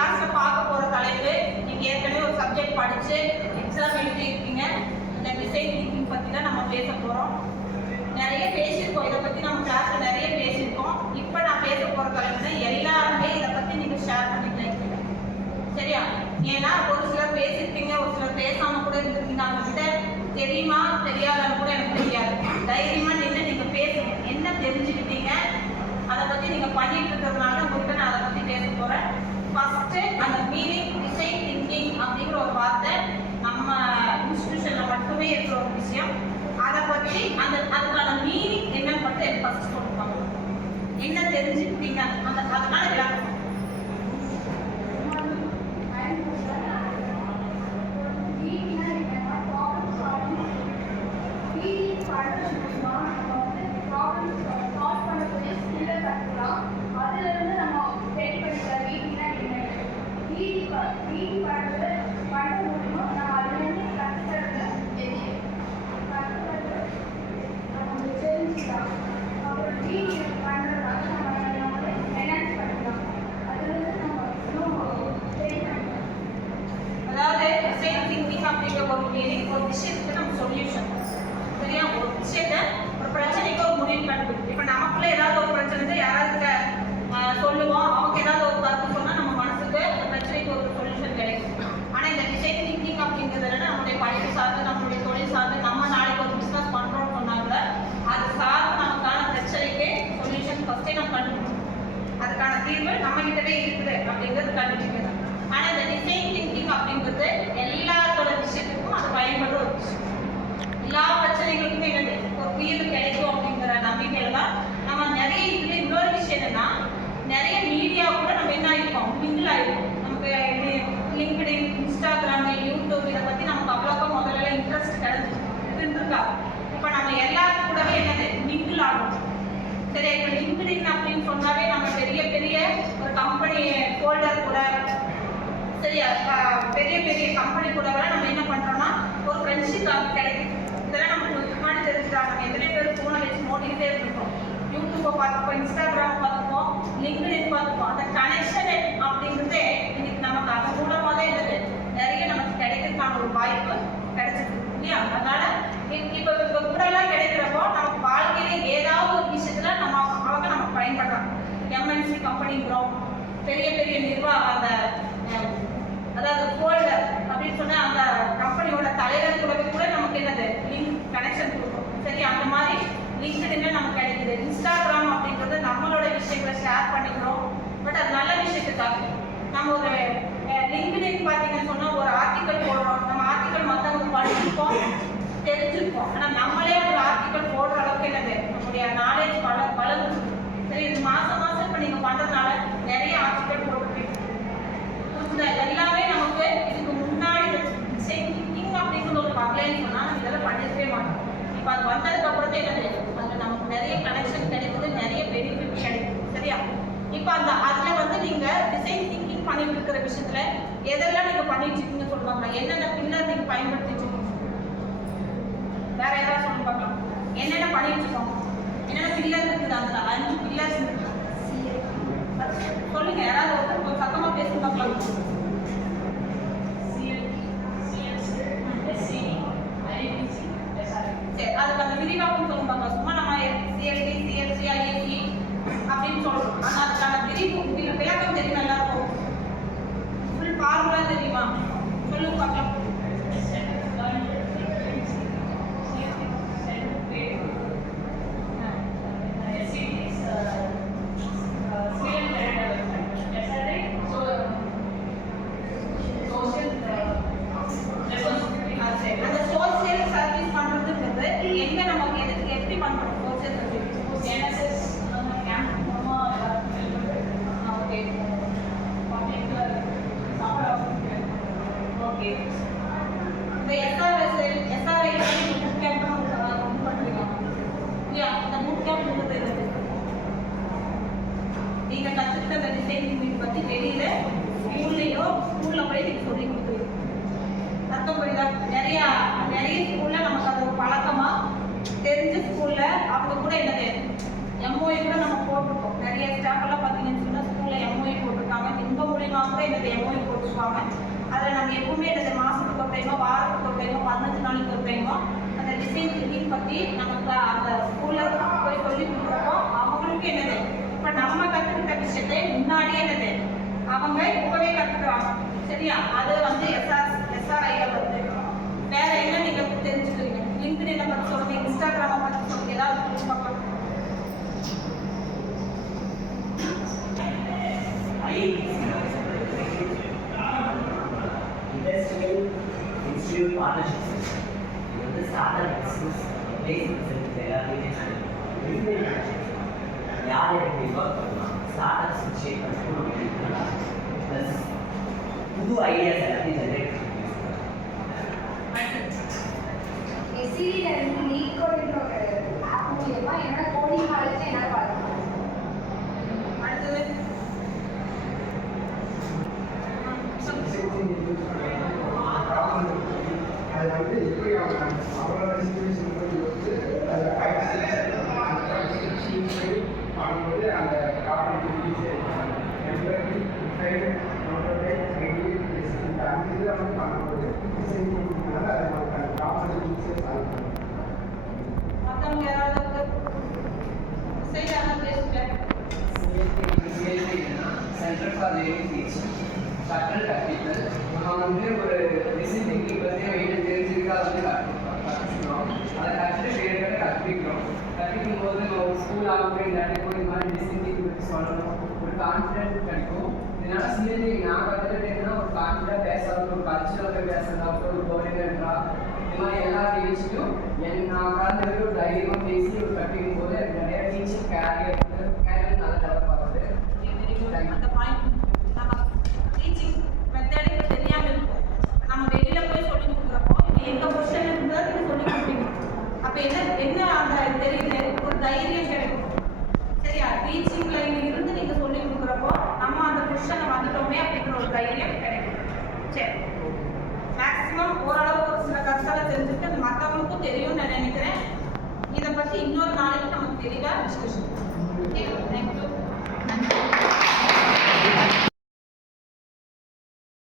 கிளாஸ்ல பார்க்க போற தலைப்பு, நீங்க ஏற்கனவே ஒரு சப்ஜெக்ட் படிச்சு எக்ஸாம் எழுதி இருக்கீங்க. இந்த டிசைன் திங்கிங் பத்தி தான் நம்ம பேச போறோம். நிறைய பேசியிருக்கோம், இதை பத்தி நம்ம கிளாஸ்ல நிறைய பேசியிருக்கோம். இப்போ நான் பேச போற தலைப்பு எல்லாருமே இதை பத்தி நீங்க ஷேர் பண்ணிக்கலாம். சரியா? ஏன்னா ஒரு சிலர் பேசியிருக்கீங்க, ஒரு சிலர் பேசாம கூட இருந்திருக்கீங்க. அவங்க கிட்ட தெரியுமா தெரியாதான்னு கூட எனக்கு தெரியாது. தைரியமா நின்று நீங்க பேசுங்க. என்ன தெரிஞ்சுக்கிட்டீங்க, அதை பத்தி நீங்க பண்ணிட்டு இருக்கிறதுனால உங்கள்கிட்ட நான் அதை பத்தி பேச போறேன். ஃபர்ஸ்ட் அந்த மீனிங், டிசைன் திங்கிங் அப்படிங்கிற ஒரு வார்த்தை நம்ம இன்ஸ்டிடியூஷன்ல மட்டுமே இருக்கிற ஒரு விஷயம். அதை பற்றி அதுக்கான மீனிங் என்னன்னு மட்டும் எனக்கு ஃபர்ஸ்ட் சொல்லுவாங்க. என்ன தெரிஞ்சுக்கிட்டீங்க அதனால விளக்கம். ஒரு விஷயத்துக்கு நம்ம சொல்யூஷன், சரியா? ஒரு விஷயத்த ஒரு பிரச்சனைக்கு ஒரு முடிவு கண்டுபிடிக்கும். இப்போ நமக்குள்ள ஏதாவது ஒரு பிரச்சனை யாராவது சொல்லுவோம், அவங்க ஏதாவது ஒரு கருத்து சொன்னா நம்ம மனசுக்கு அந்த பிரச்சனைக்கு ஒரு சொல்யூஷன் கிடைக்கும். ஆனா இந்த டிசைன் திங்கிங் அப்படிங்கிறதுல நம்மளுடைய படிப்பு சார்ந்து, நம்மளுடைய தொழில் சார்ந்து, நம்ம நாளைக்கு ஒரு பிசினஸ் பண்றோம்னு சொன்னாங்க, அது சார்ந்து நமக்கான பிரச்சனைக்கு சொல்யூஷன் ஃபர்ஸ்டே நம்ம கண்டுபிடிக்கணும். அதுக்கான தீர்வு நம்ம கிட்டவே இருக்குது அப்படிங்கிறது கண்டுபிடிக்கிறது. ஆனா இந்த டிசைன் திங்கிங் அப்படிங்கிறது எல்லாத்தோட விஷயத்துக்கும் அது பயன்படுற ஒரு விஷயம். எல்லா பிரச்சனைகளுக்குமே என்னது ஒரு தீர்வு கிடைக்கும் அப்படிங்கிற நம்பிக்கையில தான் நம்ம நிறைய இதுல இன்னொரு விஷயம் என்னன்னா, நிறைய மீடியா கூட நம்ம என்ன ஆயிருக்கோம், மிங்கிள் ஆயிருக்கோம். நமக்கு லிங்க்டின், இன்ஸ்டாகிராம், யூடியூப் இதை பத்தி நமக்கு அவ்வளோக்கா முதல்ல இன்ட்ரெஸ்ட் இருந்திருக்கா. இப்ப நம்ம எல்லாரும் கூடவே என்னது மிங்கிள் ஆகும். சரி, இப்ப லிங்க்டின் அப்படின்னு சொன்னாவே நம்ம பெரிய பெரிய ஒரு கம்பெனி ஃபோல்டர் கூட, சரியா, பெரிய பெரிய கம்பெனி கூட நம்ம என்ன பண்றோம்னா ஒரு ஃப்ரெண்ட்ஷிப் கிடைக்கும். இதெல்லாம் நமக்கு முன்னாடி தெரிஞ்சுட்டாங்க. நம்ம எத்தனை பேர் ஃபோனை வச்சு நோட்டிக்கிட்டே இருக்கோம். யூடியூப்பை பார்த்துப்போம், இன்ஸ்டாகிராம் பார்த்துப்போம், லிங்க்டின் பார்த்துப்போம். அந்த கனெக்ஷன் அப்படிங்கிறதே இன்னைக்கு நமக்கு அது மூலமாக தான் என்னது நிறைய நமக்கு கிடைக்கிறதுக்கான ஒரு வாய்ப்பு கிடைச்சிருக்கு இல்லையா? அதனால இப்போ கூட எல்லாம் கிடைக்கிறப்போ நமக்கு வாழ்க்கையில ஏதாவது ஒரு விஷயத்துல அவங்க நமக்கு பயன்படுறாங்க. எம்என்சி கம்பெனிங்கிறோம், பெரிய பெரிய நிர்வாக அதாவது ஃபோல்டர் அப்படின்னு சொன்னா அந்த கம்பெனியோட தலைவர்களோட கூட நமக்கு என்னது லிங்க் கனெக்ஷன் கொடுக்கும். சரி, அந்த மாதிரி லிங்க்டின்ல நமக்கு கிடைக்குது. இன்ஸ்டாகிராம் அப்படின்றது நம்மளோட விஷயங்களை ஷேர் பண்ணிக்கிறோம். பட் அது நல்ல விஷயத்துக்காக. நம்ம ஒரு லிங்க்டின் பார்த்தீங்கன்னு சொன்னா ஒரு ஆர்டிக்கல் போடுறோம். நம்ம ஆர்டிக்கல் மற்றவங்க படிச்சிருப்போம், தெரிஞ்சிருப்போம். ஆனால் நம்மளே ஒரு ஆர்டிக்கல் போடுற அளவுக்கு என்னது நம்முடைய நாலேஜ் வளர்ந்து. சரி, இது மாசம் மாசம் இப்போ நீங்க பண்றதுனால நிறைய ஆர்டிக்கல் போட்டுருக்கீங்க. எல்லாமே நமக்கு இதுக்கு முன்னாடி டிசைன் திங்கிங் அப்படிங்கிறது ஒரு வரலன்னு சொன்னா நம்ம இதெல்லாம் பண்ணிருக்கவே மாட்டோம். இப்போ அது வந்ததுக்கு அப்புறம் தான் என்னது அதில் நமக்கு நிறைய கனெக்ஷன் கிடைக்குது, நிறைய பெனிஃபிட் கிடைக்குது. சரியா? இப்போ அதுல வந்து நீங்க டிசைன் திங்கிங் பண்ணிட்டு இருக்கிற விஷயத்துல எதெல்லாம் நீங்க பண்ணிட்டு இருக்கீங்கன்னு சொல்லுவாங்க. என்னென்ன பில்லர் நீங்க பயன்படுத்திட்டு இருக்கீங்க? வேற யாராவது சொல்லி பார்க்கலாம். என்னென்ன பண்ணிட்டு இருக்கோம், என்னென்ன பில்லர் இருக்குது? அந்த 5 பில்லர்ஸ் இருக்கு. சொல்லுங்க, யாராவது ஒருத்தர் சத்தமா பேசி பார்க்கலாம். சரி, அதுக்கு அந்த விரிவாக்கம் சொல்லுவாங்க. சும்மா நம்ம சிஎல்டி, சிஎல்சி, ஐஏசி அப்படின்னு சொல்றோம். ஆனா அதுக்கான விளக்கம் தெரியுமா எல்லாருக்கும்? ஃபுல் ஃபார்முலா தெரியுமா? சொல்லுங்க பார்க்கலாம். நீங்க கத்துக்கிட்ட அந்த டிசைன் பத்தி வெளியில ஸ்கூல்ல போய் நீங்க சொல்லி கொடுத்துருக்கீங்க. அர்த்தம் புரியுதா? நிறைய ஸ்கூல்ல நமக்கு அது ஒரு பழக்கமா தெரிஞ்ச ஸ்கூல்ல அவங்க கூட என்னது எம்ஓஐ கூட நம்ம போட்டிருக்கோம். நிறைய ஸ்டாஃப் எல்லாம் பார்த்தீங்கன்னு சொன்னா ஸ்கூல்ல எம்ஓஐ போட்டிருக்காங்க. இந்த மொழி மூலியமாக கூட என்னது எம்ஓஐ போட்டுருவாங்க. அதில் நம்ம எப்பவுமே என்னது மாதத்துக்கு ஒரு டைமோ வாரத்துக்கு ஒரு டைமோ 15 நாளைக்கு ஒரு டைமோ அந்த டிசைன் திங்கிங் பற்றி நமக்கு அந்த ஸ்கூலில் போய் சொல்லி கொடுக்குறப்போ அவங்களுக்கு என்னது இப்போ நம்ம கற்றுக்கிட்ட விஷயத்தை முன்னாடியே என்னது அவங்க இப்போவே கற்றுக்குறாங்க. சரியா? அது வந்து எஸ்ஆர்ஐயில் வந்து வேற என்ன நீங்கள் தெரிஞ்சுக்கிறீங்க? லிங்க்டினை பற்றி சொல்லுங்க, இன்ஸ்டாகிராமை பற்றி சொல்லுங்க, ஏதாவது பார்க்கலாம். Industrial Institute Partnerships. இது வந்து ஸ்டார்டப் பிஸ்னஸ் பிளேஸ்மெண்ட்ஸ் எல்லாத்தையுமே யார் எப்படி ஒர்க் பண்ணலாம், ஸ்டார்டப்ஸ் ஷேப் பண்ணலாம், ப்ளஸ் புது ஐடியாஸ் எல்லாத்தையும் ஜென்ரேட் பண்ணி எஸ்சிடியில் இருந்து லீட் கோடிங் ஒரு ஆப் மூலியமா என்னோட கோடிங் நாலேஜை என்னால் வளர்க்கலாம். அடுத்தது அது வந்து எப்படி அவங்களோட சிச்சுவேஷன் வந்து பண்ணும்போது அந்த காப்பி அந்த இதில் வந்து பண்ணும்போது மற்றவங்க யாராவது செய்யாமல் பேசுங்க. சென்டர் ஃபார் லேர்னிங் டீச்சிங் கற்றல் கற்பித்தல். நம்ம வந்து ஒரு டிசைன் திங்கிங் பற்றி வீட்டில் தெரிஞ்சிருக்கா வந்து கற்றுக்கிறோம். அதை கற்றுட்டு வேறு கற்பிக்கிறோம். கற்பிக்கும் போது நம்ம ஒரு ஸ்கூல் ஆகட்டும் இல்லாட்டி போய் இந்த மாதிரி டிசைன் திங்கிங் பற்றி சொல்லணும், ஒரு கான்ஃபிடென்ட் கிடைக்கும். இதனால் சிஎல்டி நான் கற்றுக்கிட்டேன்னா ஒரு கான்ஃபிடென்ட் பேசுறது, ஒரு கல்ச்சரல் பேசுறதாகட்டும், ஒரு கோரிக்கன்றா இந்த மாதிரி எல்லா நிகழ்ச்சியும் நான் கலந்துக்கிட்டு ஒரு தைரியமாக பேசி ஒரு கற்பிக்கும் போது எனக்கு நிறைய டீச்சிங் கேரியர் நல்லா டெவலப் ஆகுது. அந்த பாயிண்ட் நம்ம டீச்சிங் மெத்தடுக்கு தெரியாமல் இருக்கும். நம்ம வெளியில போய் சொல்லி கொடுக்குறப்போ எங்க பொசிஷன் இருந்தால் நீங்கள் சொல்லி கொடுப்பீங்க. அப்போ என்ன அந்த தெரியுது ஒரு தைரியம் கிடைக்கும். சரியா? டீச்சிங் லைன் இருந்து நீங்கள் சொல்லி கொடுக்குறப்போ நம்ம அந்த பொசிஷனை வந்துட்டோமே அப்படிங்கிற ஒரு தைரியம் கிடைக்கும். சரி, மேக்ஸிமம் ஓரளவு ஒரு சில கருத்தால தெரிஞ்சுட்டு அது மற்றவங்களுக்கும் தெரியும்னு நான் நினைக்கிறேன். இதை பற்றி இன்னொரு நாளைக்கு நமக்கு தெளிவாக டிஸ்கஷன். Okay, thank you.